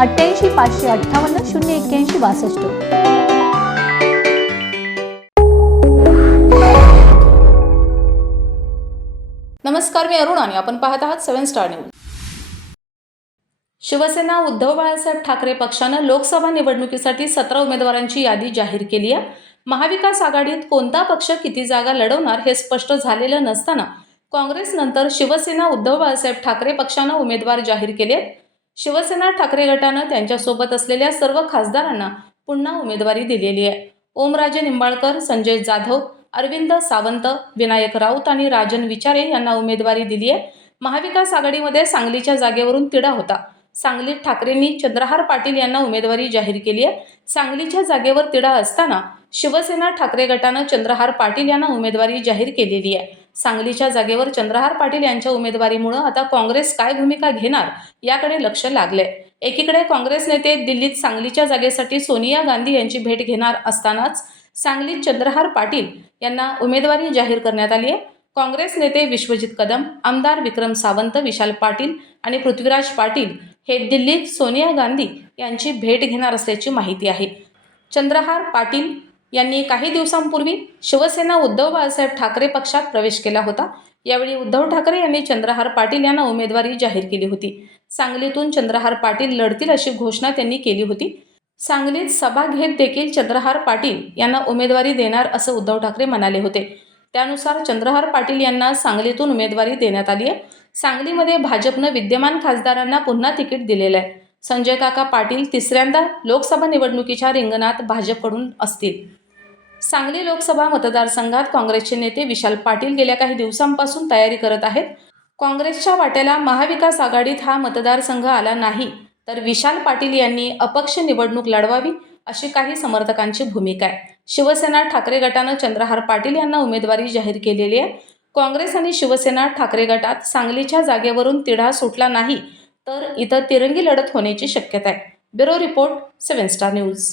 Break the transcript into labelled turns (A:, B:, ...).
A: अठ्ठ्याऐंशी पाचशे अठ्ठावन्न शून्य एक्क्याऐंशी बासष्ट.
B: नमस्कार मी अरुण आणि आपण पाहत आहात seven star news. Shiv Sena Uddhav Balasaheb Thackeray पक्षानं लोकसभा निवडणुकीसाठी सतरा उमेदवारांची यादी जाहीर केली आहे. महाविकास आघाडीत कोणता पक्ष किती जागा लढवणार हे स्पष्ट झालेलं नसताना काँग्रेसनंतर शिवसेना उद्धव बाळासाहेब ठाकरे पक्षानं उमेदवार जाहीर केले आहेत शिवसेना ठाकरे गटानं त्यांच्यासोबत असलेल्या सर्व खासदारांना पुन्हा उमेदवारी दिलेली आहे. ओमराजे निंबाळकर संजय जाधव अरविंद सावंत विनायक राऊत आणि राजन विचारे यांना उमेदवारी दिली आहे. महाविकास आघाडीमध्ये सांगलीच्या जागेवरून तिढा होता. सांगलीत ठाकरेंनी चंद्रहार पाटील यांना उमेदवारी जाहीर केली आहे. सांगलीच्या जागेवर तिढा असताना शिवसेना ठाकरे गटानं चंद्रहार पाटील यांना उमेदवारी जाहीर केलेली आहे. सांगलीच्या जागेवर चंद्रहार पाटील यांच्या उमेदवारीमुळं आता काँग्रेस काय भूमिका घेणार याकडे लक्ष लागलंय. एकीकडे काँग्रेस नेते दिल्लीत सांगलीच्या जागेसाठी सोनिया गांधी यांची भेट घेणार असतानाच सांगलीत चंद्रहार पाटील यांना उमेदवारी जाहीर करण्यात आली आहे काँग्रेस नेते विश्वजित कदम आमदार विक्रम सावंत विशाल पाटील आणि पृथ्वीराज पाटील हे दिल्लीत सोनिया गांधी यांची भेट घेणार असल्याची माहिती आहे. चंद्रहार पाटील यांनी काही दिवसांपूर्वी शिवसेना उद्धव बाळासाहेब ठाकरे पक्षात प्रवेश केला होता. यावेळी उद्धव ठाकरे यांनी चंद्रहार पाटील यांना उमेदवारी जाहीर केली होती. सांगलीतून चंद्रहार पाटील लढतील अशी घोषणा त्यांनी केली होती. सांगलीत सभा घेत देखील चंद्रहार पाटील यांना उमेदवारी देणार असं उद्धव ठाकरे म्हणाले होते. त्यानुसार चंद्रहार पाटील यांना सांगलीतून उमेदवारी देण्यात आली आहे. सांगलीमध्ये भाजपनं विद्यमान खासदारांना पुन्हा तिकीट दिलेलं आहे. संजय काका पाटील तिसऱ्यांदा लोकसभा निवडणुकीच्या रिंगणात भाजपकडून असतील. सांगली लोकसभा मतदारसंघात काँग्रेसचे नेते विशाल पाटील गेल्या काही दिवसांपासून तयारी करत आहेत. काँग्रेसच्या वाट्याला महाविकास आघाडीत हा मतदारसंघ आला नाही तर विशाल पाटील यांनी अपक्ष निवडणूक लढवावी अशी काही समर्थकांची भूमिका आहे. शिवसेना ठाकरे गटानं चंद्रहार पाटील यांना उमेदवारी जाहीर केलेली आहे. काँग्रेस आणि शिवसेना ठाकरे गटात सांगलीच्या जागेवरून तिढा सुटला नाही तर इथं तिरंगी लढत होण्याची शक्यता आहे. Bureau report seven star news.